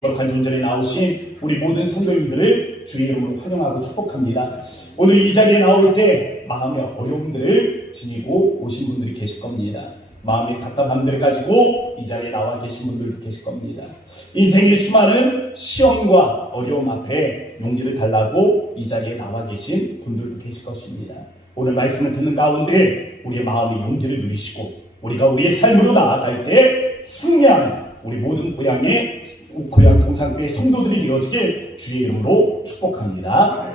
간존전에 나오신 우리 모든 성도님들을 주의 이름으로 환영하고 축복합니다. 오늘 이 자리에 나올 때 마음의 어려움들을 지니고 오신 분들이 계실 겁니다. 마음의 답답함들을 가지고 이 자리에 나와 계신 분들도 계실 겁니다. 인생의 수많은 시험과 어려움 앞에 용기를 달라고 이 자리에 나와 계신 분들도 계실 것입니다. 오늘 말씀을 듣는 가운데 우리의 마음의 용기를 누리시고 우리가 우리의 삶으로 나아갈 때 승리하는 우리 모든 고향 동산교회 성도들이 되어지길 주의 이름으로 축복합니다.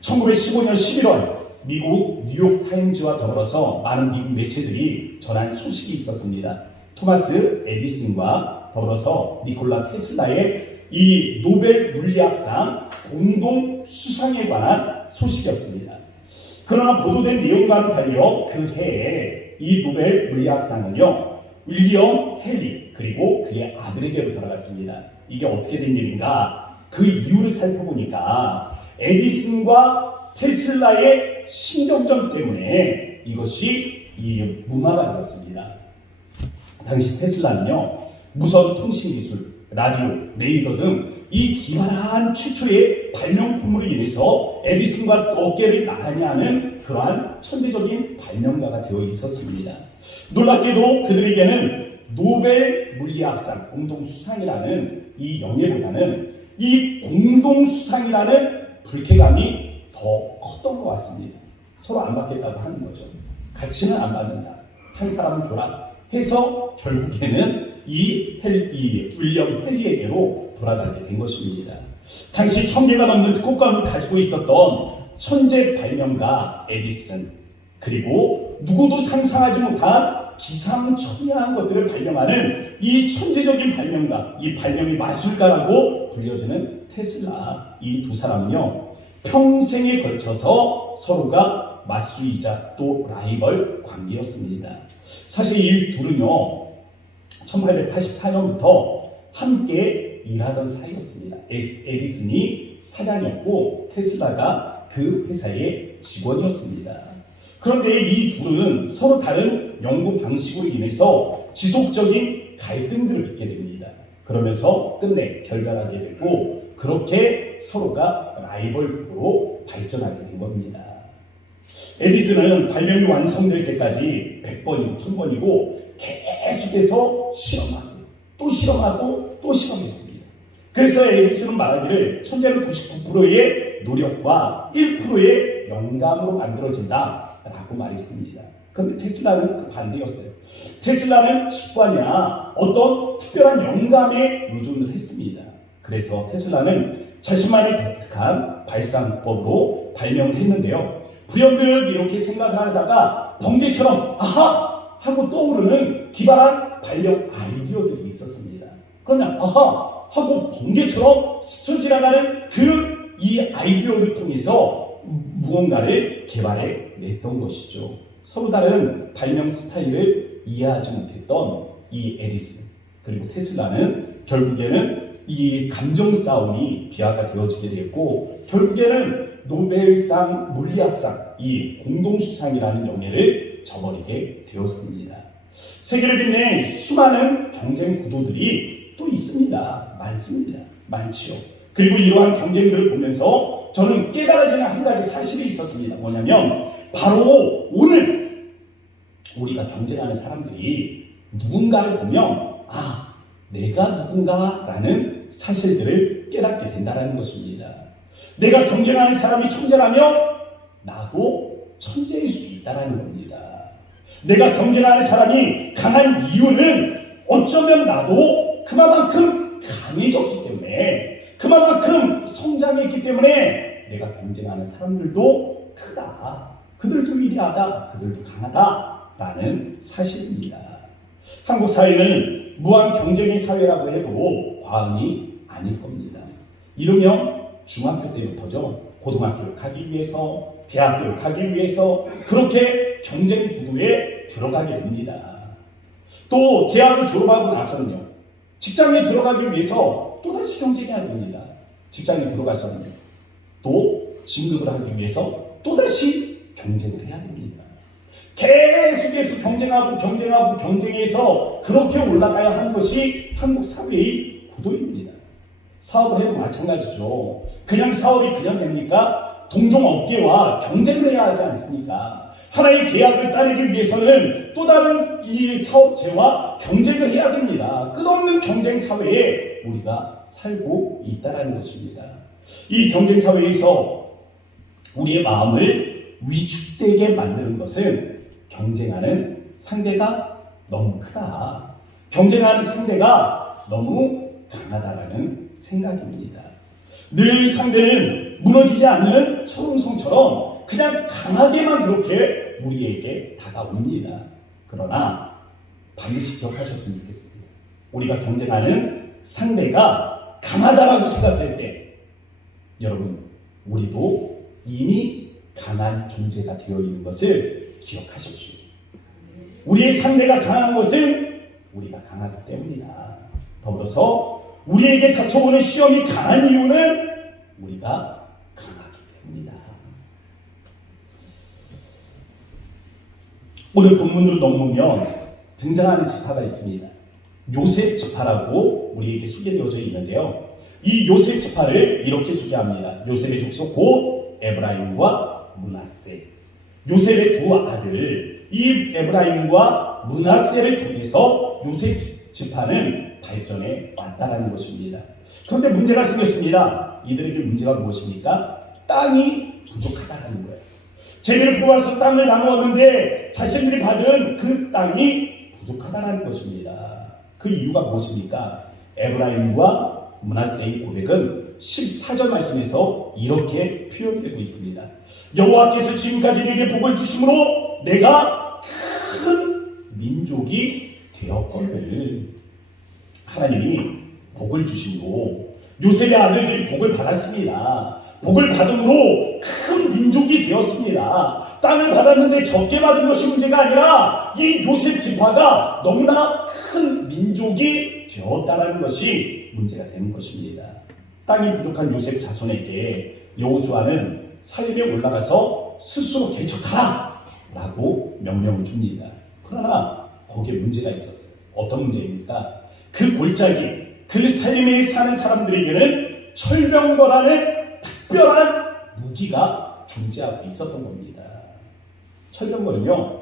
1915년 11월 미국 뉴욕타임즈와 더불어서 많은 미국 매체들이 전한 소식이 있었습니다. 토마스 에디슨과 더불어서 니콜라 테슬라의 이 노벨 물리학상 공동 수상에 관한 소식이었습니다. 그러나 보도된 내용과는 달려 그 해에 이 노벨 물리학상은요, 윌리엄 헨리 그리고 그의 아들에게로 돌아갔습니다. 이게 어떻게 된 일인가? 그 이유를 살펴보니까 에디슨과 테슬라의 신경전 때문에 이것이 이 문화가 되었습니다. 당시 테슬라는요, 무선 통신 기술, 라디오, 레이더 등 이 기발한 최초의 발명품으로 인해서 에디슨과 어깨를 나란히 하는 그러한 천재적인 발명가가 되어 있었습니다. 놀랍게도 그들에게는 노벨 물리학상 공동수상이라는 이 영예보다는 이 공동수상이라는 불쾌감이 더 컸던 것 같습니다. 서로 안 받겠다고 하는 거죠. 같이는 안 받는다. 한 사람은 줘라 해서 결국에는 이 윌리엄 헨리에게로 돌아가게 된 것입니다. 당시 1000개가 넘는 특허권을 가지고 있었던 천재 발명가 에디슨, 그리고 누구도 상상하지 못한 기상천외한 것들을 발명하는 이 천재적인 발명가, 이 발명의 마술가라고 불려지는 테슬라, 이 두 사람은요, 평생에 걸쳐서 서로가 맞수이자 또 라이벌 관계였습니다. 사실 이 둘은요, 1884년부터 함께 일하던 사이였습니다. 에디슨이 사장이었고 테슬라가 그 회사의 직원이었습니다. 그런데 이 둘은 서로 다른 연구 방식으로 인해서 지속적인 갈등들을 빚게 됩니다. 그러면서 끝내 결별하게 되고 그렇게 서로가 라이벌로 발전하게 된 겁니다. 에디슨은 발명이 완성될 때까지 100번이고 1000번이고 계속해서 실험하고 또 실험하고 또 실험했습니다. 그래서 에디슨은 말하기를 천재는 99%의 노력과 1%의 영감으로 만들어진다 라고 말했습니다. 그런데 테슬라는 그 반대였어요. 테슬라는 직관이나 어떤 특별한 영감에 의존을 했습니다. 그래서 테슬라는 자신만의 독특한 발상법으로 발명을 했는데요, 불현듯 이렇게 생각을 하다가 번개처럼 아하! 하고 떠오르는 기발한 발명 아이디어들이 있었습니다. 그러면 아하! 하고 번개처럼 스쳐 지나가는 이 아이디어를 통해서 무언가를 개발해 냈던 것이죠. 서로 다른 발명 스타일을 이해하지 못했던 이 에디슨 그리고 테슬라는 결국에는 이 감정 싸움이 비화가 되어지게 됐고 결국에는 노벨상 물리학상 이 공동수상이라는 영예를 저버리게 되었습니다. 세계를 빛낸 수많은 경쟁 구도들이 또 있습니다. 많습니다. 많지요. 그리고 이러한 경쟁들을 보면서 저는 깨달아지는 한 가지 사실이 있었습니다. 뭐냐면 바로 오늘 우리가 경쟁하는 사람들이 누군가를 보면 아, 내가 누군가라는 사실들을 깨닫게 된다는 것입니다. 내가 경쟁하는 사람이 천재라면 나도 천재일 수 있다는 겁니다. 내가 경쟁하는 사람이 강한 이유는 어쩌면 나도 그만큼 강해졌기 때문에 그만큼 성장했기 때문에 내가 경쟁하는 사람들도 크다. 그들도 위대하다. 그들도 강하다라는 사실입니다. 한국 사회는 무한 경쟁의 사회라고 해도 과언이 아닐 겁니다. 이러면 중학교 때부터죠. 고등학교를 가기 위해서, 대학교를 가기 위해서 그렇게 경쟁 구도에 들어가게 됩니다. 또 대학을 졸업하고 나서는요, 직장에 들어가기 위해서 또다시 경쟁해야 됩니다. 직장에 들어가서는요, 또 진급을 하기 위해서 또다시 경쟁을 해야 됩니다. 계속해서 경쟁해서 그렇게 올라가야 하는 것이 한국 사회의 구도입니다. 사업을 해도 마찬가지죠. 그냥 사업이 그냥 됩니까? 동종업계와 경쟁을 해야 하지 않습니까? 하나의 계약을 따내기 위해서는 또 다른 이 사업체와 경쟁을 해야 됩니다. 끝없는 경쟁 사회에 우리가 살고 있다는 것입니다. 이 경쟁 사회에서 우리의 마음을 위축되게 만드는 것은 경쟁하는 상대가 너무 크다. 경쟁하는 상대가 너무 강하다라는 생각입니다. 늘 상대는 무너지지 않는 철옹성처럼 그냥 강하게만 그렇게 우리에게 다가옵니다. 그러나 반드시 기억하셨으면 좋겠습니다. 우리가 경쟁하는 상대가 강하다라고 생각될 때 여러분 우리도 이미 강한 존재가 되어 있는 것을 기억하십시오. 우리의 상대가 강한 것은 우리가 강하기 때문이다. 더불어서 우리에게 닥쳐오는 시험이 강한 이유는 우리가 강하기 때문이다. 오늘 본문으로 넘어오면 등장하는 지파가 있습니다. 요셉 지파라고 우리에게 소개되어져 있는데요. 이 요셉 지파를 이렇게 소개합니다. 요셉의 족속 곧 에브라임과 므낫세. 요셉의 두 아들, 이 에브라임과 므낫세를 통해서 요셉 지파는 발전해 왔다는 것입니다. 그런데 문제가 생겼습니다. 이들에게 문제가 무엇입니까? 땅이 부족하다는 거예요. 재배를 뽑아서 땅을 나누었는데 자신들이 받은 그 땅이 부족하다는 것입니다. 그 이유가 무엇입니까? 에브라임과 므낫세의 고백은 14절 말씀에서 이렇게 표현되고 있습니다. 여호와께서 지금까지 내게 복을 주심으로 내가 큰 민족이 되었거늘. 하나님이 복을 주심으로 요셉의 아들들이 복을 받았습니다. 복을 받음으로 큰 민족이 되었습니다. 땅을 받았는데 적게 받은 것이 문제가 아니라 이 요셉 지파가 너무나 큰 민족이 되었다는 것이 문제가 되는 것입니다. 땅이 부족한 요셉 자손에게 여호수아는 산에 올라가서 스스로 개척하라 라고 명령을 줍니다. 그러나 거기에 문제가 있었어요. 어떤 문제입니까? 그 골짜기, 그 삶에 사는 사람들에게는 철병거라는 특별한 무기가 존재하고 있었던 겁니다. 철병거는요,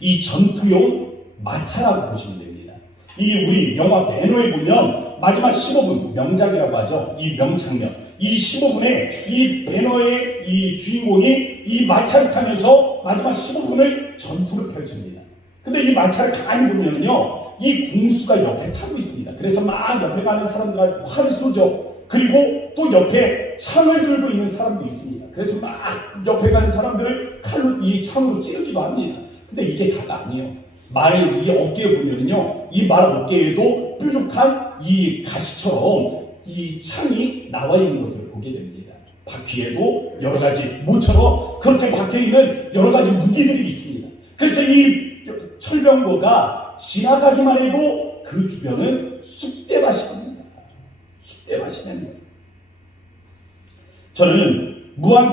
이 전투용 마차라고 보시면 됩니다. 이 우리 영화 배너에 보면 마지막 15분, 명작이라고 하죠. 이 명장면. 이 15분에 이 배너의 이 주인공이 이 마차를 타면서 마지막 15분을 전투를 펼칩니다. 근데 이 마차를 가만히 보면요, 이 궁수가 옆에 타고 있습니다. 그래서 막 옆에 가는 사람들한테 화를 쏘죠. 그리고 또 옆에 창을 들고 있는 사람도 있습니다. 그래서 막 옆에 가는 사람들을 칼로 이 창으로 찌르기도 합니다. 근데 이게 다가 아니에요. 말의 이 어깨에 보면은요, 이 말 어깨에도 뾰족한 이 가시처럼 이 창이 나와 있는 것들을 보게 됩니다. 바퀴에도 여러 가지 모처럼 그렇게 박혀 있는 여러 가지 무기들이 있습니다. 그래서 이 철병거가 지나가기만 해도 그 주변은 쑥대밭이 됩니다. 쑥대밭이 됩니다. 저는 무한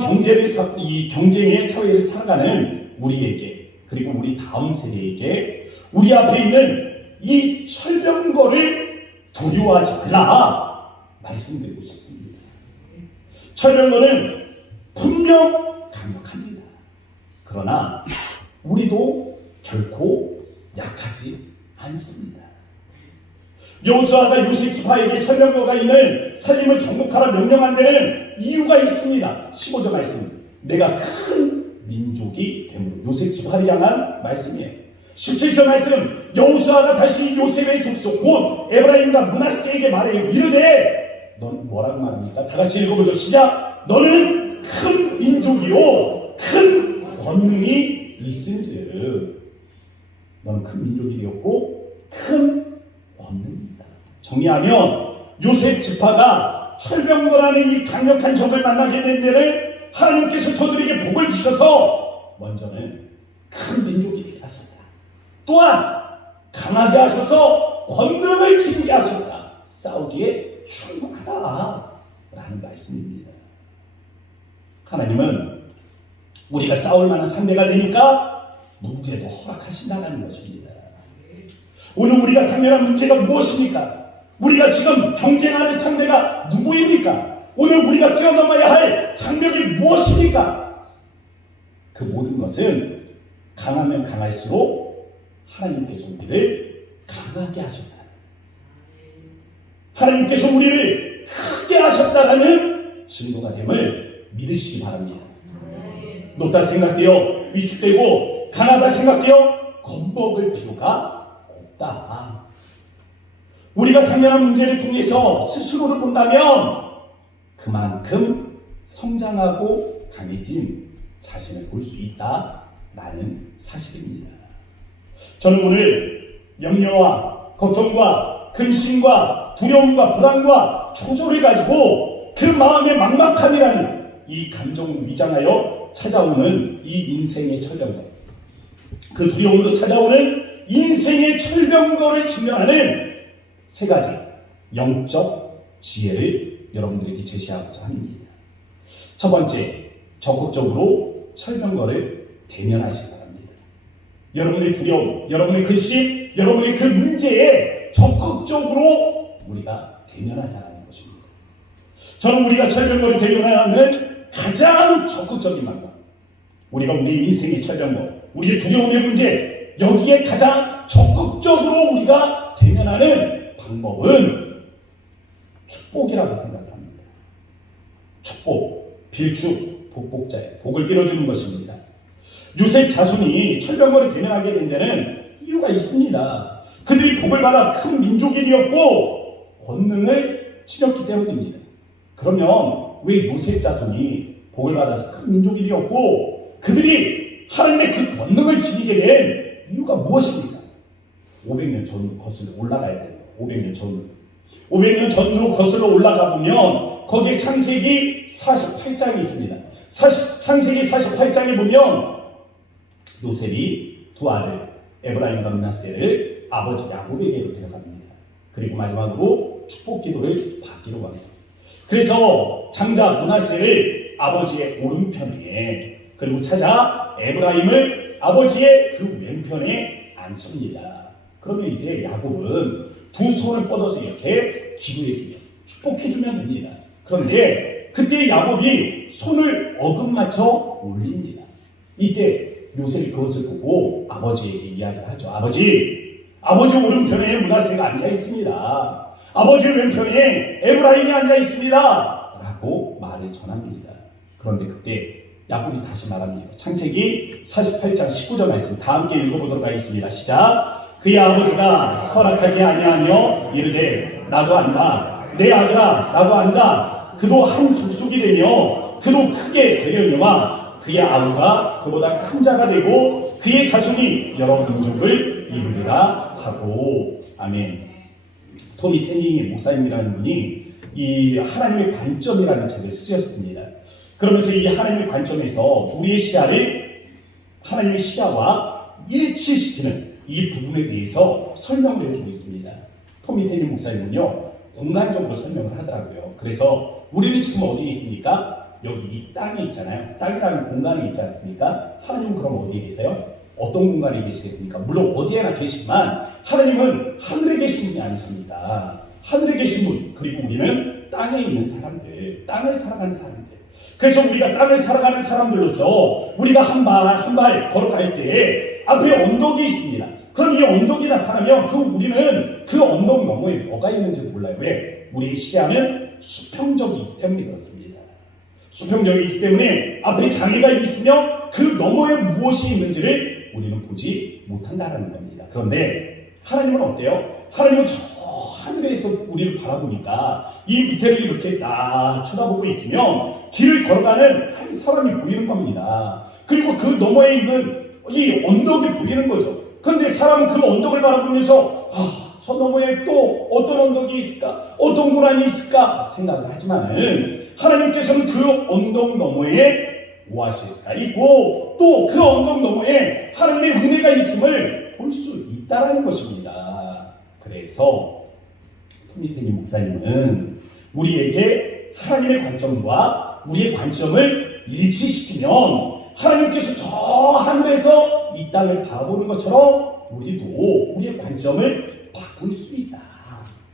이 경쟁의 사회를 살아가는 우리에게, 그리고 우리 다음 세대에게 우리 앞에 있는 이 철병거를 두려워하지 말라 말씀드리고 싶습니다. 철병거는 분명 강력합니다. 그러나 우리도 결코 약하지 않습니다. 여호수아가 요셉 지파에게 철병거가 있는 살림을 정복하라 명령한 데는 이유가 있습니다. 15절 말씀, 내가 큰 민족이 됨으로. 요셉 지파를 향한 말씀이에요. 17절 말씀, 여호수아가 다시 요셉의 족속 곧 에브라임과 므낫세에게 말해요. 이르되, 넌 뭐라고 말합니까? 다 같이 읽어보죠. 시작. 너는 큰 민족이요 큰 권능이 있은즉. 너는 큰 민족이 되었고 큰 권능입니다. 정리하면 요셉 지파가 철병거라는 이 강력한 적을 만나게 된 데는 하나님께서 저들에게 복을 주셔서 먼저는 큰 민족이 되게 하셨다. 또한 강하게 하셔서 권능을 지니게 하셨다. 싸우기에 충분하다라는 말씀입니다. 하나님은 우리가 싸울 만한 상대가 되니까 문제도 허락하신다는 것입니다. 오늘 우리가 당면한 문제가 무엇입니까? 우리가 지금 경쟁하는 상대 무엇입니까? 오늘 우리가 뛰어넘어야 할 장벽이 무엇입니까? 그 모든 것은 강하면 강할수록 하나님께서 우리를 강하게 하셨다. 하나님께서 우리를 크게 하셨다라는 증거가 됨을 믿으시기 바랍니다. 높다 생각되어 위축되고 강하다 생각되어 겁먹을 필요가 없다. 우리가 당면한 문제를 통해서 스스로를 본다면 그만큼 성장하고 강해진 자신을 볼 수 있다라는 사실입니다. 저는 오늘 염려와 걱정과 근심과 두려움과 불안과 초조를 가지고 그 마음의 막막함이라는 이 감정을 위장하여 찾아오는 이 인생의 철병거, 그 두려움으로 찾아오는 인생의 철병거를 직면하는 세 가지 영적 지혜를 여러분들에게 제시하고자 합니다. 첫 번째, 적극적으로 철병거를 대면하시기 바랍니다. 여러분의 두려움, 여러분의 근심, 여러분의 그 문제에 적극적으로 우리가 대면하자는 것입니다. 저는 우리가 철병거를 대면하는 가장 적극적인 방법, 우리가 우리 인생의 철병거, 우리의 두려움의 문제, 여기에 가장 적극적으로 우리가 대면하는 방법은 축복이라고 생각합니다. 축복, 빌축, 복복자의 복을 빌어주는 것입니다. 요셉 자손이 철병거를 대면하게 된 데는 이유가 있습니다. 그들이 복을 받아 큰 민족이 되었고 권능을 치렀기 때문입니다. 그러면 왜 요셉 자손이 복을 받아서 큰 민족이 되었고 그들이 하나님의 그 권능을 지니게 된 이유가 무엇입니까? 500년 전으로 거슬러 올라가야 돼요. 500년 전으로. 500년 전으로 거슬러 올라가 보면 거기에 창세기 48장이 있습니다. 창세기 48장에 보면 요셉이 두 아들 에브라임과 므낫세를 아버지 야곱에게로 데려갑니다. 그리고 마지막으로 축복 기도를 받기로 합니다. 그래서 장자 므낫세를 아버지의 오른편에 그리고 찾아 에브라임을 아버지의 그 왼편에 앉힙니다. 그러면 이제 야곱은 두 손을 뻗어서 이렇게 기도해주면 축복해주면 됩니다. 그런데 그때 야곱이 손을 어긋맞춰 올립니다. 이때 요셉이 그것을 보고 아버지에게 이야기를 하죠. 아버지 오른편에 므낫세가 앉아 있습니다. 아버지 왼편에 에브라임이 앉아 있습니다. 라고 말을 전합니다. 그런데 그때 야곱이 다시 말합니다. 창세기 48장 19절 말씀 다 함께 읽어보도록 하겠습니다. 시작. 그의 아버지가 허락하지 아니하며 이르되 나도 안다. 내 아들아 나도 안다. 그도 한 족속이 되며 그도 크게 되려니와 그의 아우가 그보다 큰 자가 되고 그의 자손이 여러 민족을 이루리라 하고. 아멘. 토미 테닝 목사님이라는 분이 이 하나님의 관점이라는 책을 쓰셨습니다. 그러면서 이 하나님의 관점에서 우리의 시야를 하나님의 시야와 일치시키는 이 부분에 대해서 설명을 해주고 있습니다. 토미 테닝 목사님은요 공간적으로 설명을 하더라고요. 그래서 우리는 지금 어디에 있습니까? 여기 이 땅에 있잖아요. 땅이라는 공간에 있지 않습니까? 하나님은 그럼 어디에 계세요? 어떤 공간에 계시겠습니까? 물론 어디에나 계시지만 하나님은 하늘에 계신 분이 아니십니까? 하늘에 계신 분, 그리고 우리는 땅에 있는 사람들, 땅을 살아가는 사람들. 그래서 우리가 땅을 살아가는 사람들로서 우리가 한 발 걸어갈 때 앞에 언덕이 있습니다. 그럼 이 언덕이 나타나면 우리는 그 언덕 너머에 뭐가 있는지 몰라요. 왜? 우리의 시야는 수평적이기 때문에 그렇습니다. 수평적이기 때문에 앞에 장애가 있으며 그 너머에 무엇이 있는지를 우리는 보지 못한다는 겁니다. 그런데 하나님은 어때요? 하나님은 저 하늘에서 우리를 바라보니까 이 밑에를 이렇게 딱 쳐다보고 있으면 길을 걸어가는 한 사람이 보이는 겁니다. 그리고 그 너머에 있는 이 언덕이 보이는 거죠. 그런데 사람은 그 언덕을 바라보면서 저 너머에 또 어떤 언덕이 있을까? 어떤 고난이 있을까? 생각을 하지만은 하나님께서는 그 언덕 너머에 오아시스가 있고 또 그 언덕 너머에 하나님의 은혜가 있음을 볼 수 있다는 것입니다. 그래서 토미테니 목사님은 우리에게 하나님의 관점과 우리의 관점을 일치시키면 하나님께서 저 하늘에서 이 땅을 바라보는 것처럼 우리도 우리의 관점을 바꿀 수 있다.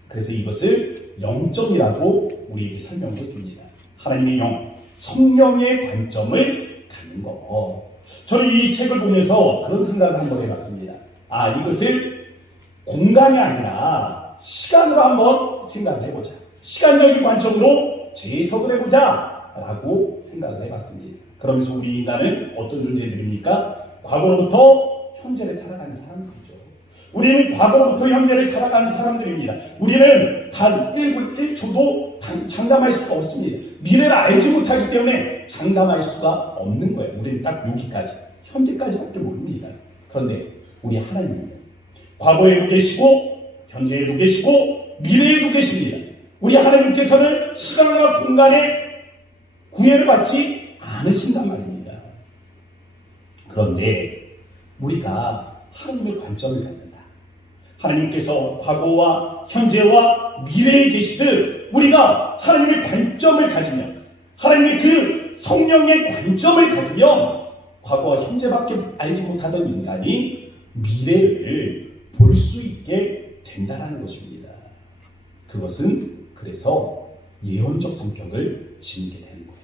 그래서 이것을 영점이라고 우리에게 설명해 줍니다. 하나님의 영, 성령의 관점을 갖는 거. 저는 이 책을 보면서 그런 생각을 한번 해봤습니다. 이것을 공간이 아니라 시간으로 한번 생각을 해보자. 시간적인 관점으로 재해석을 해보자 라고 생각을 해봤습니다. 그러면서 우리 인간은 어떤 존재들입니까? 과거로부터 현재를 살아가는 사람들이죠. 우리는 과거로부터 현재를 살아가는 사람들입니다. 우리는 단 1초도 장담할 수가 없습니다. 미래를 알지 못하기 때문에 장담할 수가 없는 거예요. 우리는 딱 여기까지, 현재까지밖에 모릅니다. 그런데 우리 하나님은 과거에도 계시고 현재에도 계시고 미래에도 계십니다. 우리 하나님께서는 시간과 공간에 구애를 받지 않으신단 말입니다. 그런데 우리가 하나님의 관점을 갖는다. 하나님께서 과거와 현재와 미래에 계시듯 우리가 하나님의 관점을 가지면, 하나님의 그 성령의 관점을 가지면 과거와 현재밖에 알지 못하던 인간이 미래를 볼 수 있게 된다는 것입니다. 그것은 그래서 예언적 성격을 지니게 되는 거예요.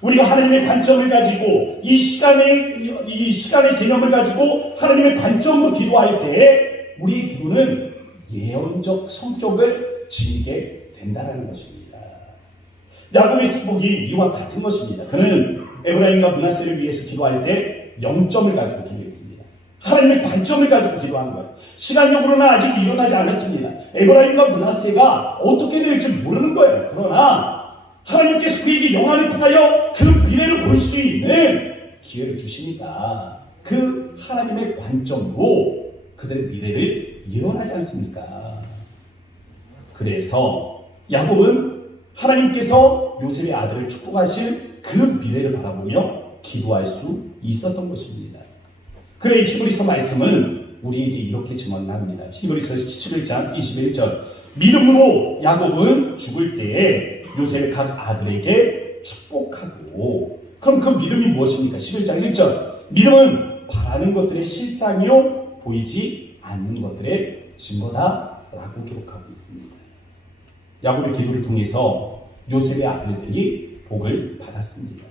우리가 하나님의 관점을 가지고 이 시간의 개념을 가지고 하나님의 관점으로 기도할 때 우리의 기도는 예언적 성격을 지니게 된다는 것입니다. 야곱의 축복이 이와 같은 것입니다. 그는 에브라임과 므낫세를 위해서 기도할 때 영점을 가지고 기도했습니다. 하나님의 관점을 가지고 기도한 거예요. 시간적으로는 아직 일어나지 않았습니다. 에브라임과 므낫세가 어떻게 될지 모르는 거예요. 그러나 하나님께서 그에게 영안을 통하여 그 미래를 볼 수 있는 기회를 주시니까 그 하나님의 관점으로 그들의 미래를 예언하지 않습니까? 그래서 야곱은 하나님께서 요셉의 아들을 축복하신 그 미래를 바라보며 기도할 수 있었던 것입니다. 그래 히브리서 말씀은 우리에게 이렇게 증언합니다. 히브리서 11장 21절 믿음으로 야곱은 죽을 때에 요셉의 각 아들에게 축복하고, 그럼 그 믿음이 무엇입니까? 11장 1절 믿음은 바라는 것들의 실상이요 보이지 않는 것들의 증거다 라고 기록하고 있습니다. 야곱의 기도를 통해서 요셉의 아들들이 복을 받았습니다.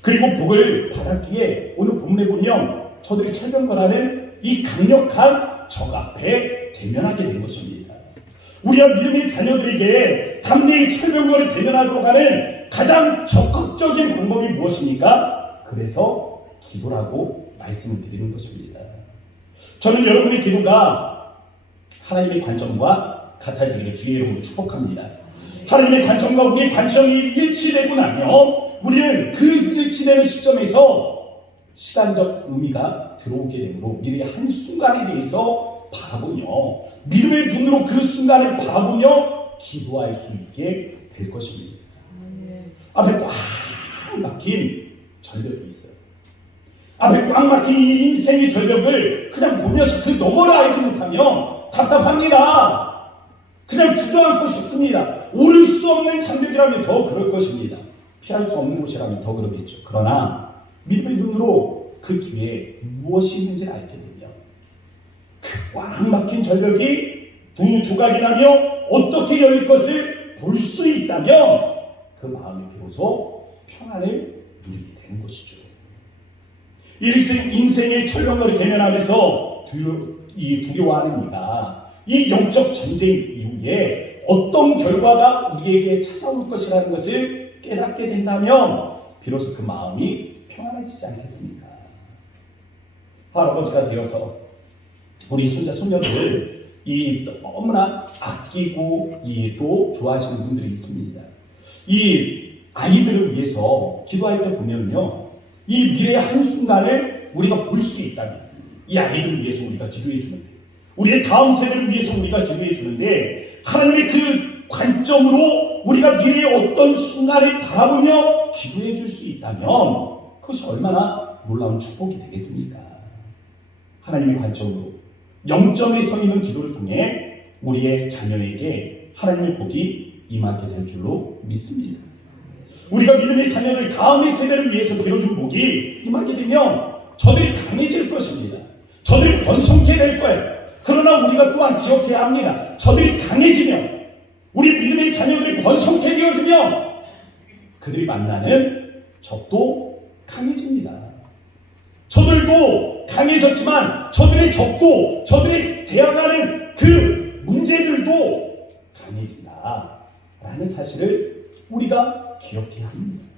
그리고 복을 받았기에 오늘 본문에 보면 저들이 철병거라는 이 강력한 적 앞에 대면하게 된 것입니다. 우리가 믿음의 자녀들에게 담대히 철병거를 대면하도록 하는 가장 적극적인 방법이 무엇입니까? 그래서 기도라고 말씀을 드리는 것입니다. 저는 여러분의 기도가 하나님의 관점과 같아지기를 주의 이름으로 축복합니다. 하나님의 관점과 우리의 관점이 일치되고 나면 우리는 그 일치되는 시점에서 시간적 의미가 들어오게 되므로 미래의 한순간에 대해서 바라보며 믿음의 눈으로 그 순간을 바라보며 기도할 수 있게 될 것입니다. 앞에 꽉 막힌 절벽이 있어요. 앞에 꽉 막힌 이 인생의 절벽을 그냥 보면서 그 너머를 알지 못하면 답답합니다. 그냥 주저앉고 싶습니다. 오를 수 없는 장벽이라면 더 그럴 것입니다. 피할 수 없는 곳이라면 더 그러겠죠. 그러나 믿음의 눈으로 그 뒤에 무엇이 있는지를 알게 되면 그 꽉 막힌 절벽이 두 조각이 나며 어떻게 열릴 것을 볼 수 있다면 그 마음이 비로소 평안을 누리게 되는 것이죠. 인생의 철벽거리 대면하면서 두려워하는 이가 이 영적 전쟁 이후에 어떤 결과가 우리에게 찾아올 것이라는 것을 깨닫게 된다면 비로소 그 마음이 평안해지지 않겠습니까? 할아버지가 되어서 우리 손자 손녀들 너무나 아끼고 또 좋아하시는 분들이 있습니다. 이 아이들을 위해서 기도할 때 보면요, 이 미래의 한순간을 우리가 볼 수 있다면 이 아이들을 위해서 우리가 기도해 주는데, 우리의 다음 세대를 위해서 우리가 기도해 주는데, 하나님의 그 관점으로 우리가 미래의 어떤 순간을 바라보며 기도해 줄 수 있다면 그것이 얼마나 놀라운 축복이 되겠습니까? 하나님의 관점으로 영점에 서 있는 기도를 통해 우리의 자녀에게 하나님의 복이 임하게 될 줄로 믿습니다. 우리가 믿음의 자녀를 다음의 세대를 위해서 드려준 복이 임하게 되면 저들이 강해질 것입니다. 저들이 번성케 될 거예요. 그러나 우리가 또한 기억해야 합니다. 저들이 강해지면, 우리 자녀들이 번성케 되어지면 그들이 만나는 적도 강해집니다. 저들도 강해졌지만 저들의 적도, 저들이 대항하는 그 문제들도 강해진다 라는 사실을 우리가 기억해야 합니다.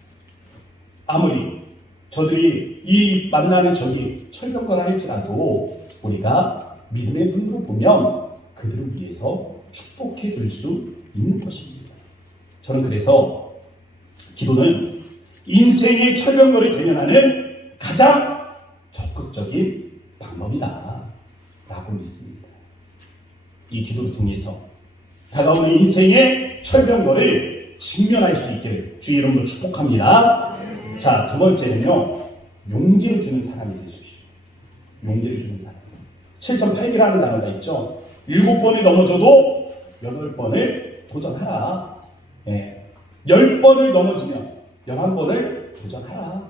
아무리 저들이 이 만나는 적이 철벽거라 할지라도 우리가 믿음의 눈으로 보면 그들을 위해서 축복해 줄 수 있는 것입니다. 저는 그래서 기도는 인생의 철벽거를 대면하는 가장 적극적인 방법이다 라고 믿습니다. 이 기도를 통해서 다가오는 인생의 철벽거를 직면할 수 있기를 주의 이름으로 축복합니다. 자, 두 번째는요, 용기를 주는 사람이 되십시오. 용기를 주는 사람. 7.8기라는 단어가 있죠. 7번이 넘어져도 8번을 도전하라. 10번을 넘어지면 11번을 도전하라.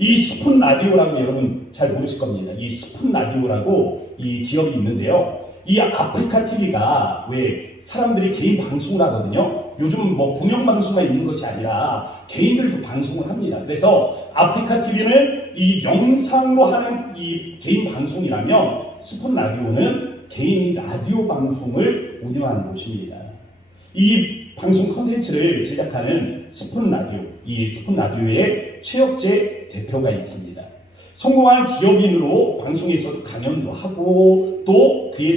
이 스푼 라디오라고 여러분 잘 모르실 겁니다. 이 스푼 라디오라고 이 기업이 있는데요. 이 아프리카 TV가 왜 사람들이 개인 방송을 하거든요. 요즘 뭐 공영방송만 있는 것이 아니라 개인들도 방송을 합니다. 그래서 아프리카 TV는 이 영상으로 하는 이 개인 방송이라면 스푼 라디오는 개인 라디오 방송을 운영하는 곳입니다. 이 방송 컨텐츠를 제작하는 스푼 라디오, 이 스푼 라디오의 최혁재 대표가 있습니다. 성공한 기업인으로 방송에서도 강연도 하고 또 그의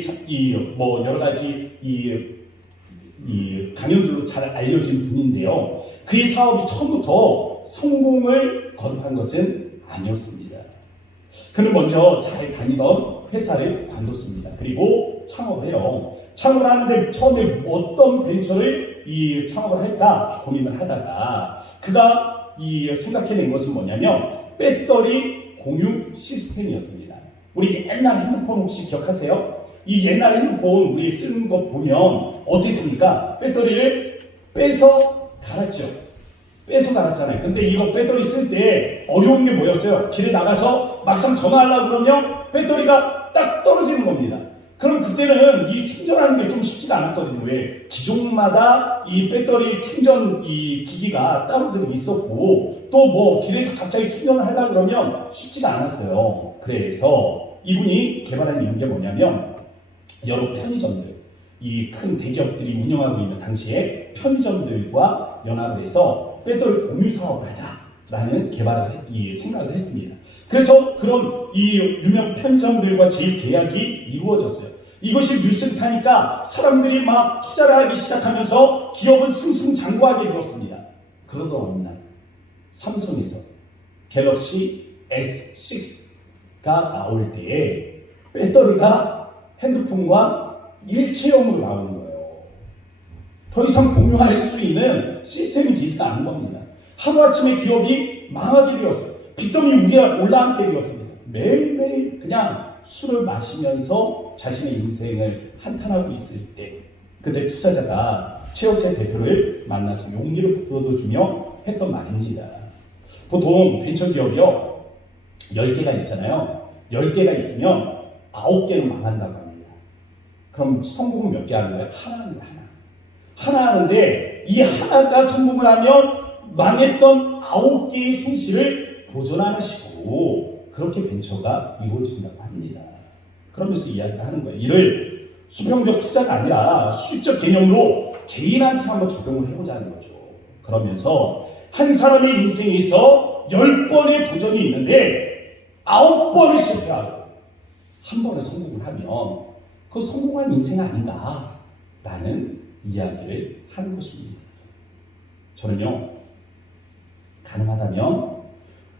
여러 가지 이 강연들로 잘 알려진 분인데요. 그의 사업이 처음부터 성공을 거듭한 것은 아니었습니다. 그는 먼저 잘 다니던 회사를 관뒀습니다. 그리고 창업을 해요. 창업을 하는데 처음에 어떤 벤처를 창업을 할까 고민을 하다가 그가 생각해낸 것은 뭐냐면 배터리 공유 시스템이었습니다. 우리 옛날 핸드폰 혹시 기억하세요? 이 옛날 핸드폰 우리 쓰는 거 보면 어땠습니까? 배터리를 빼서 갈았죠. 빼서 갈았잖아요. 근데 이거 배터리 쓸 때 어려운 게 뭐였어요? 길에 나가서 막상 전화하려고 그러면 배터리가 딱 떨어지는 겁니다. 그럼 그때는 이 충전하는 게 좀 쉽지가 않았거든요. 왜? 기종마다 이 배터리 충전 이 기기가 따로 있었고 또 뭐 길에서 갑자기 충전을 하려고 그러면 쉽지가 않았어요. 그래서 이분이 개발한 게 뭐냐면 여러 편의점들, 이 큰 대기업들이 운영하고 있는 당시에 편의점들과 연합을 해서 배터리 공유 사업을 하자라는 생각을 했습니다. 그래서 그런 이 유명 편의점들과 제휴 계약이 이루어졌어요. 이것이 뉴스를 타니까 사람들이 막 투자를 하기 시작하면서 기업은 승승장구하게 되었습니다. 그러던 어느 날 삼성에서 갤럭시 S6가 나올 때에 배터리가 핸드폰과 일체형으로 나오는 거예요. 더 이상 공유할 수 있는 시스템이 되지도 않은 겁니다. 하루아침에 기업이 망하게 되었어요. 빚더미 위에 올라앉게 되었습니다. 매일매일 그냥 술을 마시면서 자신의 인생을 한탄하고 있을 때 그때 투자자가 최혁재 대표를 만나서 용기를 불어주며 했던 말입니다. 보통 벤처기업이요 10개가 있잖아요. 10개가 있으면 9개는 망한다고 합니다. 그럼 성공은 몇 개 하는 거예요? 하나는 하나 하는데 이 하나가 성공을 하면 망했던 9개의 손실을 보존하시고 그렇게 벤처가 이루어진다고 합니다. 그러면서 이야기를 하는 거예요. 이를 수평적 투자가 아니라 수익적 개념으로 개인한테 한번 적용을 해보자는 거죠. 그러면서 한 사람의 인생에서 10번의 도전이 있는데 9번을 실패하고 한 번을 성공을 하면 그 성공한 인생 아닌가라는 이야기를 하는 것입니다. 저는요, 가능하다면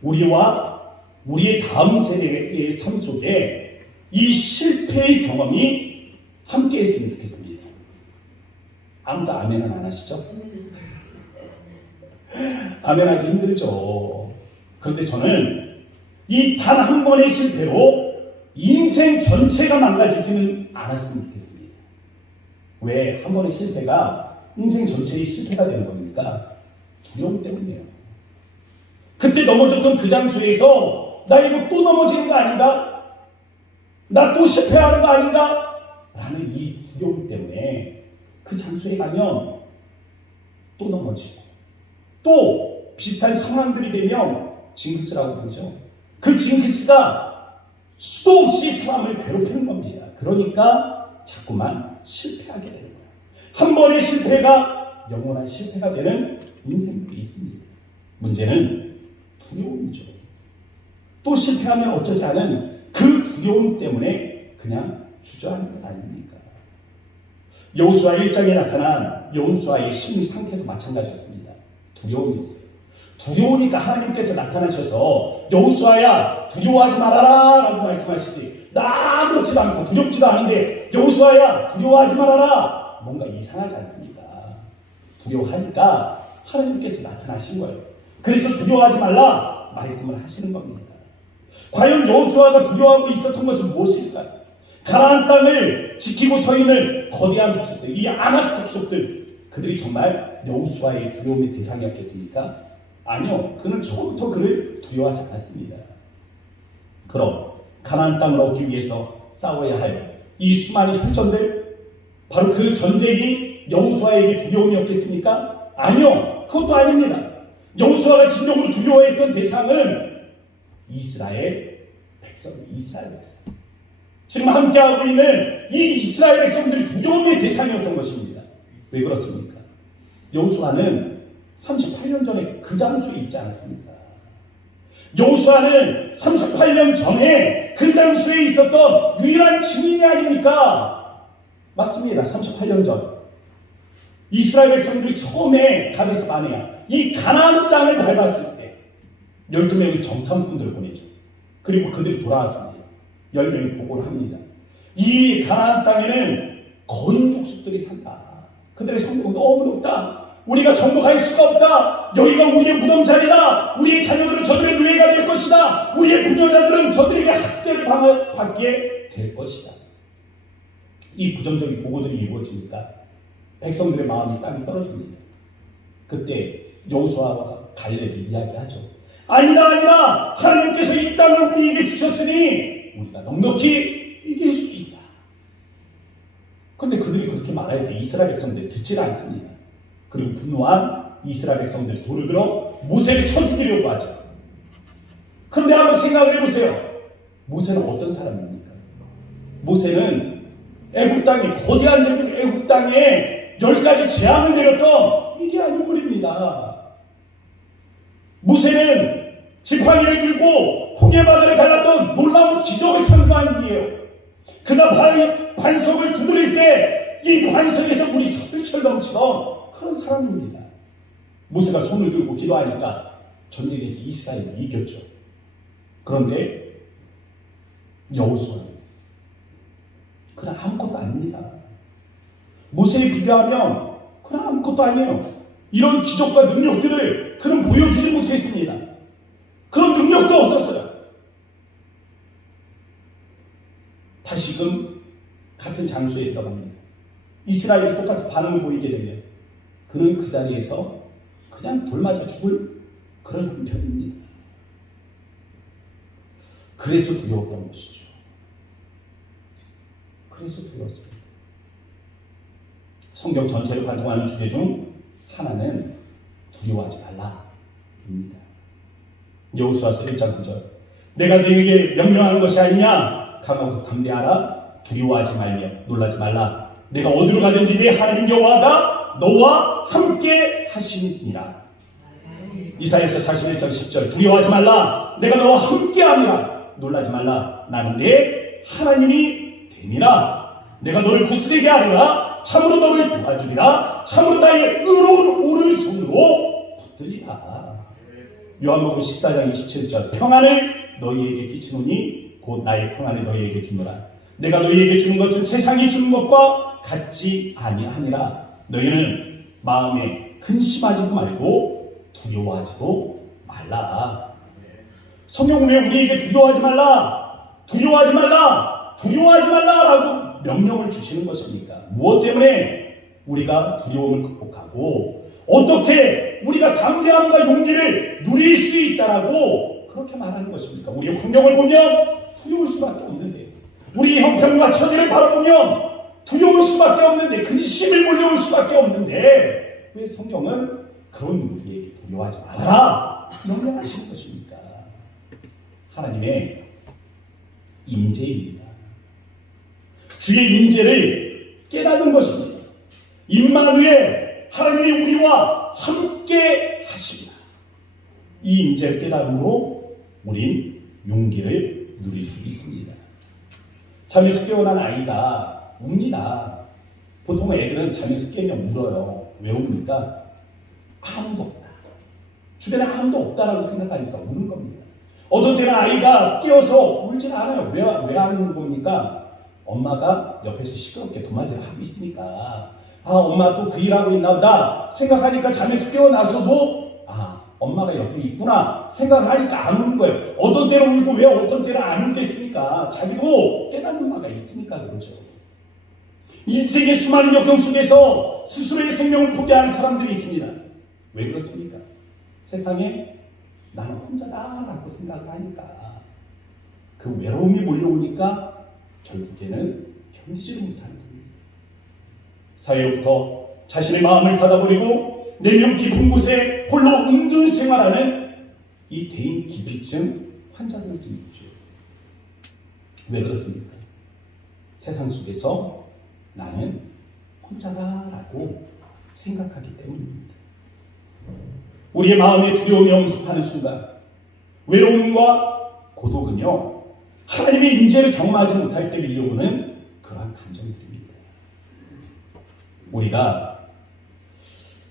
우리와 우리의 다음 세대의 삶 속에 이 실패의 경험이 함께 했으면 좋겠습니다. 아무도 아멘은 안 하시죠? 아멘하기 힘들죠. 그런데 저는 이 단 한 번의 실패로 인생 전체가 망가지지는 않았으면 좋겠습니다. 왜 한 번의 실패가 인생 전체의 실패가 되는 겁니까? 두려움 때문이에요. 그때 넘어졌던 그 장소에서 나 이거 또 넘어지는 거 아닌가? 나 또 실패하는 거 아닌가? 라는 이 두려움 때문에 그 장소에 가면 또 넘어지고 또 비슷한 상황들이 되면 징크스라고 부르죠. 그 징크스가 수도 없이 사람을 괴롭히는 겁니다. 그러니까 자꾸만 실패하게 되는 거예요. 한 번의 실패가 영원한 실패가 되는 인생들이 있습니다. 문제는 두려움이죠. 또 실패하면 어쩌지 않은 그 두려움 때문에 그냥 주저하는 것 아닙니까? 여호수아 1장에 나타난 여호수아의 심리 상태도 마찬가지였습니다. 두려움이었어요. 두려우니까 하나님께서 나타나셔서 여호수아야 두려워하지 말아라 라고 말씀하시지, 나 아무렇지도 않고 두렵지도 않은데 여호수아야 두려워하지 말아라, 뭔가 이상하지 않습니까? 두려워하니까 하나님께서 나타나신 거예요. 그래서 두려워하지 말라 말씀을 하시는 겁니다. 과연 여호수아가 두려워하고 있었던 것은 무엇일까요? 가나안 땅을 지키고 서 있는 거대한 족속들, 이 아낙 족속들, 그들이 정말 여호수아의 두려움의 대상이었겠습니까? 아니요. 그는 처음부터 그를 두려워하지 않았습니다. 그럼 가나안 땅을 얻기 위해서 싸워야 할 이 수많은 혈전들, 바로 그 전쟁이 여호수아에게 두려움이었겠습니까? 아니요. 그것도 아닙니다. 여호수아가 진정으로 두려워했던 대상은 이스라엘 백성, 이스라엘 백성. 지금 함께하고 있는 이 이스라엘 백성들이 두려움의 대상이었던 것입니다. 왜 그렇습니까? 여호수아는 38년 전에 그 장소에 있지 않았습니까? 여호수아는 38년 전에 그 장소에 있었던 유일한 증인이 아닙니까? 맞습니다. 38년 전 이스라엘 백성들이 처음에 가데스 바네아, 이 가나안 땅을 밟았을 때 12명의 정탐꾼들을 보내죠. 그리고 그들이 돌아왔습니다. 10명이 보고를 합니다. 이 가나안 땅에는 거인 족속들이 산다. 그들의 성공은 너무 높다. 우리가 정복할 수가 없다. 여기가 우리의 무덤 자리다. 우리의 자녀들은 저들의 노예가 될 것이다. 우리의 부녀자들은 저들에게 학대를 받게 될 것이다. 이 부정적인 보고들이 이루어지니까 백성들의 마음이 땅이 떨어집니다. 그때 여호수아와 갈렙이 이야기하죠. 아니다. 하나님께서 이 땅을 우리에게 주셨으니 우리가 넉넉히 이길 수 있다. 그런데 그들이 그렇게 말할 때 이스라엘 백성들이 듣지 않습니다. 그리고 분노한 이스라엘 백성들이 돌을 들어 모세를 쳐 죽이려고 하죠. 그런데 한번 생각을 해보세요. 모세는 어떤 사람입니까? 모세는 애굽 땅에, 거대한 애굽 땅에 10가지 재앙을 내렸던 위대한 인물입니다. 모세는 지팡이를 들고 홍해바다를 갈랐던 놀라운 기적을 창조한 이에요. 그가 반석을 두드릴 때 이 반석에서 물이 철철 넘치던 그런 사람입니다. 모세가 손을 들고 기도하니까 전쟁에서 이스라엘이 이겼죠. 그런데 여호수아는 그냥 아무것도 아닙니다. 모세에 비교하면 그냥 아무것도 아니에요. 이런 기적과 능력들을 그는 보여주지 못했습니다. 그런 능력도 없었어요. 다시금 같은 장소에 들어갑니다. 이스라엘이 똑같은 반응을 보이게 되면 그는 그 자리에서 그냥 돌맞아 죽을 그런 형편입니다. 그래서 두려웠던 것이죠. 그래서 두려웠습니다. 성경 전체를 관통하는 주제 중 하나는 두려워하지 말라입니다. 여호수아서 1장 9절, 내가 너에게 명령하는 것이 아니냐? 강하고 담대하라. 두려워하지 말며 놀라지 말라. 내가 어디로 가든지 내 하나님 여호와가 너와 함께 하시니라. 이사야서 41장 10절, 두려워하지 말라. 내가 너와 함께 함이라. 놀라지 말라. 나는 내 하나님이 됨이라. 내가 너를 굳세게 하리라. 참으로 너를 도와주리라. 참으로 나의 의로운 오른손으로 붙들리라. 요한복음 14장 27절, 평안을 너희에게 끼치노니 곧 나의 평안을 너희에게 주노라. 내가 너희에게 주는 것은 세상이 주는 것과 같지 아니하니라. 너희는 마음에 근심하지도 말고 두려워하지도 말라. 성경은 왜 우리에게 두려워하지 말라, 두려워하지 말라, 두려워하지 말라라고 명령을 주시는 것입니까? 무엇 때문에 우리가 두려움을 극복하고 어떻게 우리가 담대함과 용기를 누릴 수 있다라고 그렇게 말하는 것입니까? 우리 환경을 보면 두려울 수밖에 없는데, 우리 형편과 처지를 바라보면 두려울 수밖에 없는데, 근심을 몰려올 수밖에 없는데, 왜 성경은 그런 우리에게 두려워하지 말아라 명령하시는 것입니까? 하나님의 임재입니다. 주의 임재를 깨닫는 것입니다. 임마누엘, 하나님이 우리와 함께 하십니다. 이 임재를 깨달음으로 우린 용기를 누릴 수 있습니다. 잠에서 깨어난 아이가 웁니다. 보통 애들은 잠에서 깨면 울어요. 왜 웁니까? 아무도 없다. 주변에 아무도 없다라고 생각하니까 우는 겁니다. 어떤 때는 아이가 깨어서 울지 않아요. 왜 안 우는 겁니까? 엄마가 옆에서 시끄럽게 도마질을 하고 있으니까 엄마 또 그 일하고 있나 보다 생각하니까 잠에서 깨어나서도 엄마가 옆에 있구나 생각하니까 안 우는 거예요. 어떤 때는 울고 왜 어떤 때는 안 울겠습니까? 자기도 깨닫는 바가 있으니까 그러죠. 인생의 수많은 역경 속에서 스스로의 생명을 포기하는 사람들이 있습니다. 왜 그렇습니까? 세상에 나는 혼자다라고 생각을 하니까 그 외로움이 몰려오니까 결국에는 견디지를 못하는 겁니다. 사회로부터 자신의 마음을 닫아버리고 내면 깊은 곳에 홀로 은둔 생활하는 이 대인 기피증 환자들도 있죠. 왜 그렇습니까? 세상 속에서 나는 혼자다라고 생각하기 때문입니다. 우리의 마음에 두려움이 엄습하는 순간 외로움과 고독은요 하나님의 임재를 경험하지 못할 때 밀려오는 그러한 감정들입니다. 우리가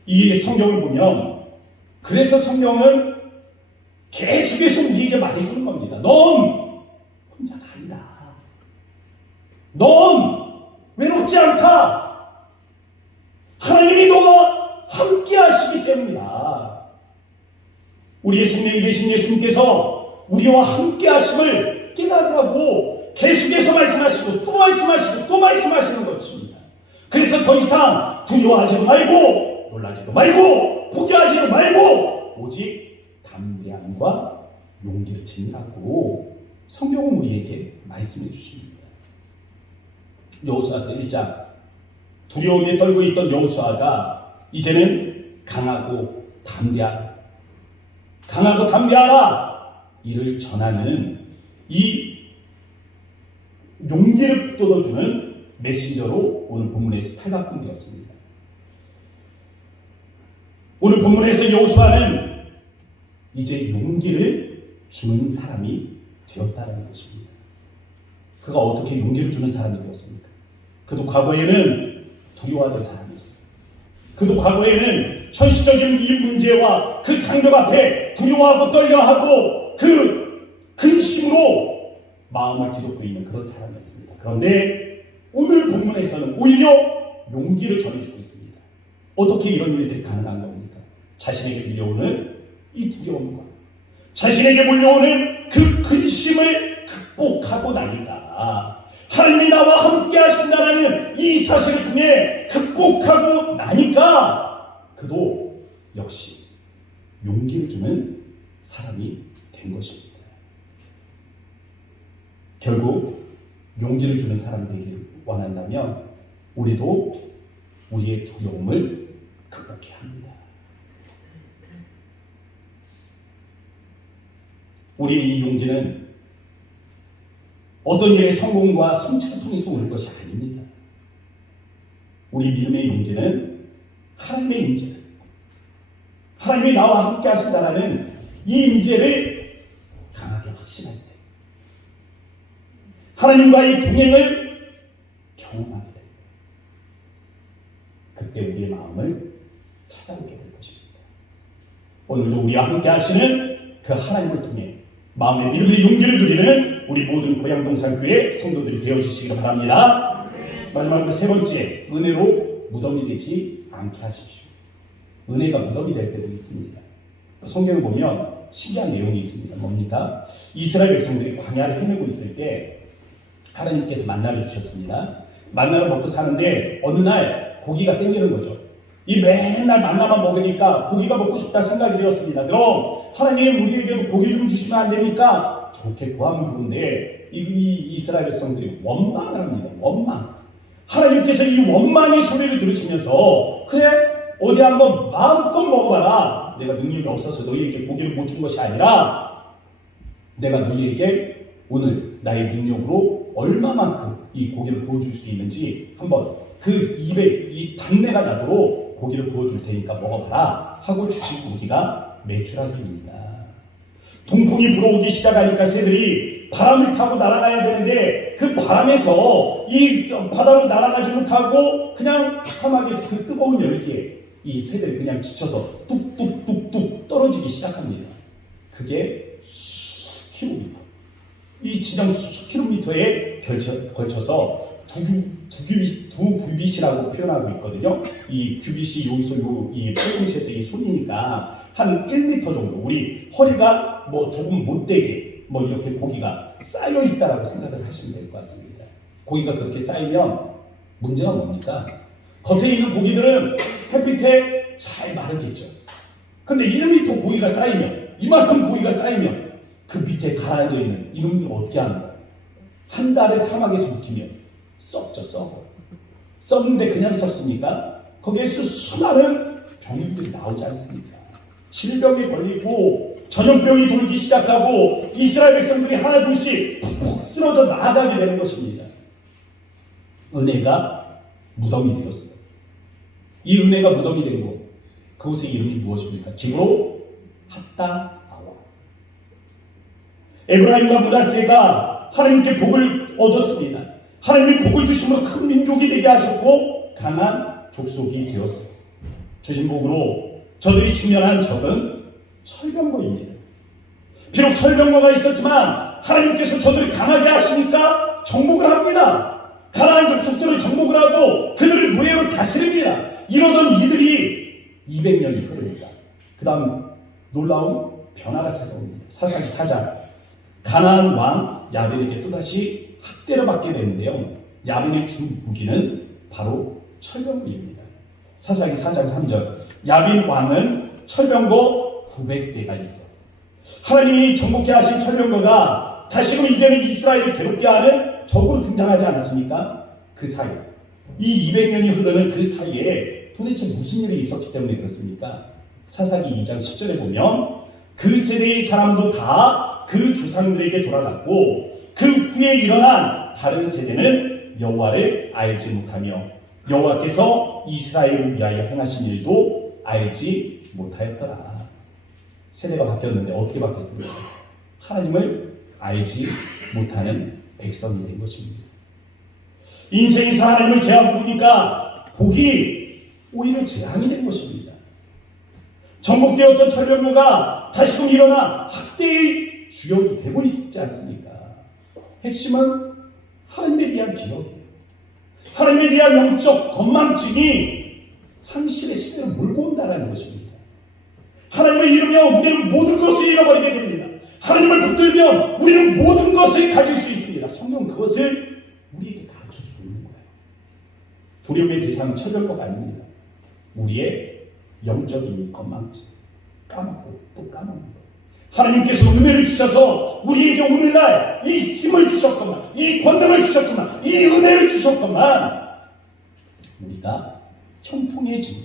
이 성경을 보면 그래서 성경은 계속해서 우리에게 말해주는 겁니다. 넌 혼자가 아니다. 넌 외롭지 않다. 하나님이 너와 함께 하시기 때문이다. 우리의 생명이 되신 예수님께서 우리와 함께 하심을 깨달으라고 계속해서 말씀하시고 또 말씀하시고 또 말씀하시는 것입니다. 그래서 더 이상 두려워하지 말고 놀라지도 말고 포기하지도 말고 오직 담대함과 용기를 지니라고 성경은 우리에게 말씀해 주십니다. 여호수아서 1장 두려움에 떨고 있던 여호수아가 이제는 강하고 담대하라 이를 전하는 이 용기를 북돋아주는 메신저로 오늘 본문에서 탈바꿈되었습니다. 오늘 본문에서 여호수아는 이제 용기를 주는 사람이 되었다는 것입니다. 그가 어떻게 용기를 주는 사람이 되었습니까? 그도 과거에는 두려워하던 사람이었어요. 그도 과거에는 현실적인 이 문제와 그 장벽 앞에 두려워하고 떨려하고 그 근심으로 마음을 뒤덮고 있는 그런 사람이었습니다. 그런데 오늘 본문에서는 오히려 용기를 전해주고 있습니다. 어떻게 이런 일들이 가능한 겁니까? 자신에게 밀려오는 이 두려움과 자신에게 몰려오는 그 근심을 극복하고 나니까 하나님이 나와 함께 하신다는 이 사실을 통해 극복하고 나니까 그도 역시 용기를 주는 사람이 된 것입니다. 결국 용기를 주는 사람이 되기를 원한다면 우리도 우리의 두려움을 극복해야 합니다. 우리의 이 용기는 어떤 일의 성공과 성취를 통해서 오는 것이 아닙니다. 우리 믿음의 용기는 하나님의 임재, 하나님이 나와 함께 하신다는 이 임재를 강하게 확신할 때, 하나님과의 동행을 경험하게 될 때, 그때 우리의 마음을 찾아오게 될 것입니다. 오늘도 우리와 함께 하시는 그 하나님을 통해 마음의 믿음의 용기를 누리는 우리 모든 고양동산교회 성도들이 되어주시기 바랍니다. 마지막으로 세 번째, 은혜로 무덤이 되지 않게 하십시오. 은혜가 무덤이 될 때도 있습니다. 성경을 보면 신기한 내용이 있습니다. 뭡니까? 이스라엘 백성들이 광야를 헤매고 있을 때 하나님께서 만나를 주셨습니다. 만나를 먹고 사는데 어느 날 고기가 땡기는 거죠. 이 맨날 만나만 먹으니까 고기가 먹고 싶다 생각이 되었습니다. 그럼 하나님 우리에게도 고기 좀 주시면 안 됩니까? 좋겠고 하면 좋은데 이 이스라엘 백성들이 원망을 합니다. 원망. 하나님께서 이 원망의 소리를 들으시면서 그래 어디 한번 마음껏 먹어봐라. 내가 능력이 없어서 너희에게 고기를 못 준 것이 아니라 내가 너희에게 오늘 나의 능력으로 얼마만큼 이 고기를 부어줄 수 있는지 한번 그 입에 이 단내가 나도록 고기를 부어줄 테니까 먹어봐라 하고 주신 고기가 메추라기입니다. 동풍이 불어오기 시작하니까 새들이 바람을 타고 날아가야 되는데 그 바람에서 이 바다로 날아가지 못하고 그냥 사막에서 그 뜨거운 열기에 이 새들이 그냥 지쳐서 뚝뚝뚝뚝 떨어지기 시작합니다. 그게 수십 킬로미터, 이 지점 수십 킬로미터에 걸쳐서 두 규빗이라고 표현하고 있거든요. 이 규빗이 여기서 이 팔꿈치에서 이 손이니까 한 1m 정도, 우리 허리가 뭐 조금 못되게 뭐 이렇게 고기가 쌓여 있다라고 생각을 하시면 될 것 같습니다. 고기가 그렇게 쌓이면 문제가 뭡니까? 겉에 있는 고기들은 햇빛에 잘 마르겠죠. 근데 1m 고기가 쌓이면, 이만큼 고기가 쌓이면 그 밑에 가라앉아 있는 이놈이 어떻게 하는 거야? 한 달에 사막에서 묵히면 썩죠, 썩어. 썩는데 그냥 썩습니까? 거기에서 수많은 병들이 나오지 않습니까? 질병에 걸리고 전염병이 돌기 시작하고 이스라엘 백성들이 하나둘씩 푹 쓰러져 나아가게 되는 것입니다. 은혜가 무덤이 되었어요. 이 은혜가 무덤이 된 곳, 그곳의 이름이 무엇입니까? 기브로 핫다 아와. 에브라임과 므낫세가 하나님께 복을 얻었습니다. 하나님이 복을 주심으로 큰 민족이 되게 하셨고 강한 족속이 되었어요. 주신 복으로 저들이 직면한 적은 철병거입니다. 비록 철병거가 있었지만 하나님께서 저들을 강하게 하시니까 정복을 합니다. 가나안 족속들을 정복을 하고 그들을 무예로 다스립니다. 이러던 이들이 200년이 흐릅니다. 그 다음 놀라운 변화가 찾아옵니다. 사사기 4장, 가나안 왕 야빈에게 또다시 학대를 받게 되는데요. 야빈의 주 무기는 바로 철병거입니다. 사사기 4장 3절, 야빈 왕은 철병거 900대가 있어. 하나님이 정복해 하신 철병거가 다시금 이제는 이스라엘을 괴롭게 하는 적으로 등장하지 않았습니까? 그 사이, 이 200년이 흐르는 그 사이에 도대체 무슨 일이 있었기 때문에 그렇습니까? 사사기 2장 10절에 보면 그 세대의 사람도 다 그 조상들에게 돌아갔고 그 후에 일어난 다른 세대는 여호와를 알지 못하며 여호와께서 이스라엘을 위하여 행하신 일도 알지 못하였더라. 세대가 바뀌었는데 어떻게 바뀌었습니까? 하나님을 알지 못하는 백성이 된 것입니다. 인생에서 하나님을 제한 부르니까 복이 오히려 재앙이 된 것입니다. 정복되었던 철병거가 다시금 일어나 학대의 주역이 되고 있지 않습니까? 핵심은 하나님에 대한 기억이에요. 하나님에 대한 영적 건망증이 상실의 시대를 몰고 온다는 것입니다. 하나님을 잃으면 우리는 모든 것을 잃어버리게 됩니다. 하나님을 붙들면 우리는 모든 것을 가질 수 있습니다. 성경은 그것을 우리에게 가르쳐주고 있는 거예요. 두려움의 대상은 철병거가 아닙니다. 우리의 영적인 건망증, 까먹고 또 까먹는 것. 하나님께서 은혜를 주셔서 우리에게 오늘날 이 힘을 주셨건만, 이 권능을 주셨건만, 이 은혜를 주셨건만 우리가 형통해지고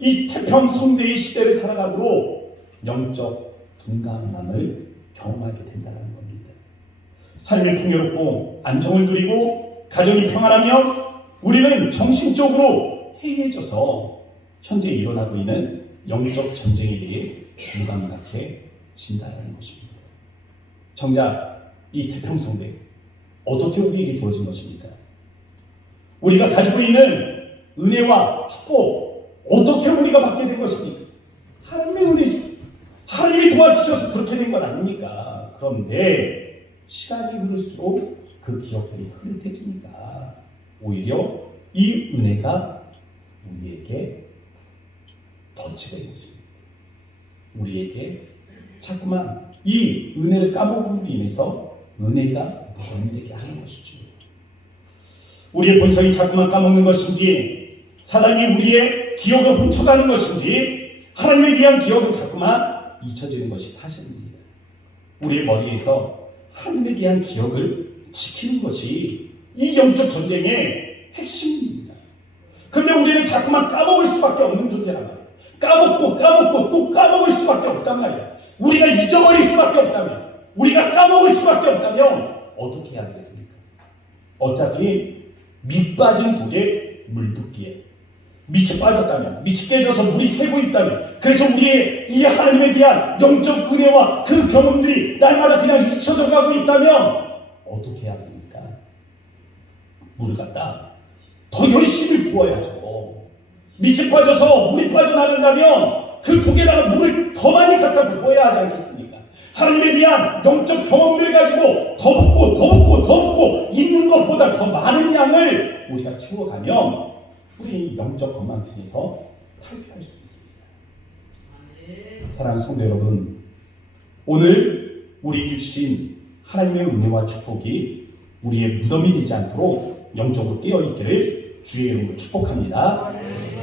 이 태평성대의 시대를 살아가므로 영적 둔감함을 경험하게 된다는 겁니다. 삶이 풍요롭고 안정을 누리고 가정이 평안하면 우리는 정신적으로 해이해져서 현재 일어나고 있는 영적 전쟁에 대해 무감각해진다는 것입니다. 정작 이 태평성대 어떻게 우리에게 주어진 것입니까? 우리가 가지고 있는 은혜와 축복 어떻게 우리가 받게 된 것입니까? 하나님의 은혜죠. 하나님이 도와주셔서 그렇게 된 건 아닙니까? 그런데 시간이 흐를수록 그 기억들이 흐릿해지니까 오히려 이 은혜가 우리에게 덧치되는 것입니다. 우리에게 자꾸만 이 은혜를 까먹음으로 인해서 은혜가 변되게 하는 것이죠. 우리의 본성이 자꾸만 까먹는 것인지, 사단이 우리의 기억을 훔쳐가는 것인지, 하나님에 대한 기억은 자꾸만 잊혀지는 것이 사실입니다. 우리의 머리에서 하나님에 대한 기억을 지키는 것이 이 영적 전쟁의 핵심입니다. 그러면 우리는 자꾸만 까먹을 수밖에 없는 존재란 말이에요. 까먹고 또 까먹을 수밖에 없단 말이에요. 우리가 잊어버릴 수밖에 없다면, 우리가 까먹을 수밖에 없다면 어떻게 해야 되겠습니까? 어차피 밑 빠진 독에 물 붓기에 밑이 빠졌다면, 밑이 깨져서 물이 새고 있다면, 그래서 우리의 이 하나님에 대한 영적 은혜와 그 경험들이 날마다 그냥 잊혀져 가고 있다면 어떻게 해야 됩니까? 물을 갖다 더 열심히 부어야죠. 밑이 빠져서 물이 빠져나간다면 그 독에다가 물을 더 많이 갖다 부어야 하지 않겠습니까? 하나님에 대한 영적 경험들을 가지고 더 붓고 있는 것보다 더 많은 양을 우리가 채워가면 우리 영적 건망증에서 탈피할 수 있습니다. 사랑하는 성도 여러분, 오늘 우리 주신 하나님의 은혜와 축복이 우리의 무덤이 되지 않도록 영적으로 깨어있기를 주의 이름으로 축복합니다.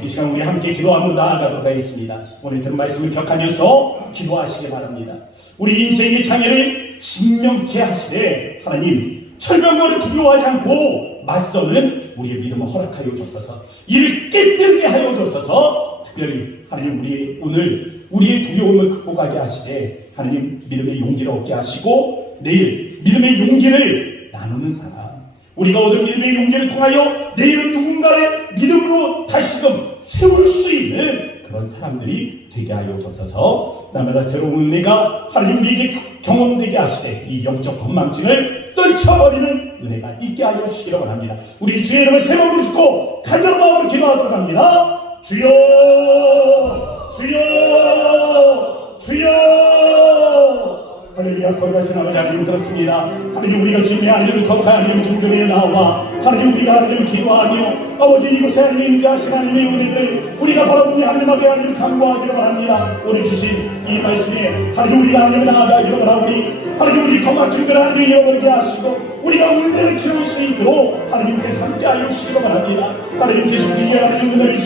이 시간 우리 함께 기도하며 나아가도록 하겠습니다. 오늘 들은 말씀을 기억하면서 기도하시기 바랍니다. 우리 인생의 장애를 신명케 하시되 하나님 철병거를 두려워하지 않고 맞서는 우리의 믿음을 허락하여 주옵소서. 이를 깨뜨리게 하여 주옵소서. 특별히 하나님 오늘 우리의 두려움을 극복하게 하시되 하나님 믿음의 용기를 얻게 하시고 내일 믿음의 용기를 나누는 사람, 우리가 얻은 믿음의 용기를 통하여 내일은 누군가의 믿음으로 다시금 세울 수 있는 그런 사람들이 되게 하여 주옵소서. 날마다 새로운 은혜가 하나님 우리에게 경험되게 하시되 이 영적 건망증을 떨쳐버리는 은혜가 있게 하여 주시기를 원합니다. 우리 주의 이름을 세 번으로 짓고 간절한 마음으로 기도하도록 합니다. 주여 주여 주여. 할렐루야. 거룩하신 아버지 하나님 그렇습니다. 하나님 우리가 주님의 하나님을 거룩한 하나님 중전에 나와 하나님 우리가 하나님을 기도하며 아버지 이곳에 하나님 임재하신 하나님의 은혜들 우리가 바라보며 하나님 앞에 하나님을 간구하기를 바랍니다. 오늘 주신 이 말씀에 하나님 우리가 하나님을 나아가기를 바라오니 하나님 우리 건망증들 하나님을 잃어버리게 하시고 우리가 은혜를 키울 수 있도록 하나님께서 함께하여 주시기를 바랍니다. 하나님께서 우리의 하나님 은혜를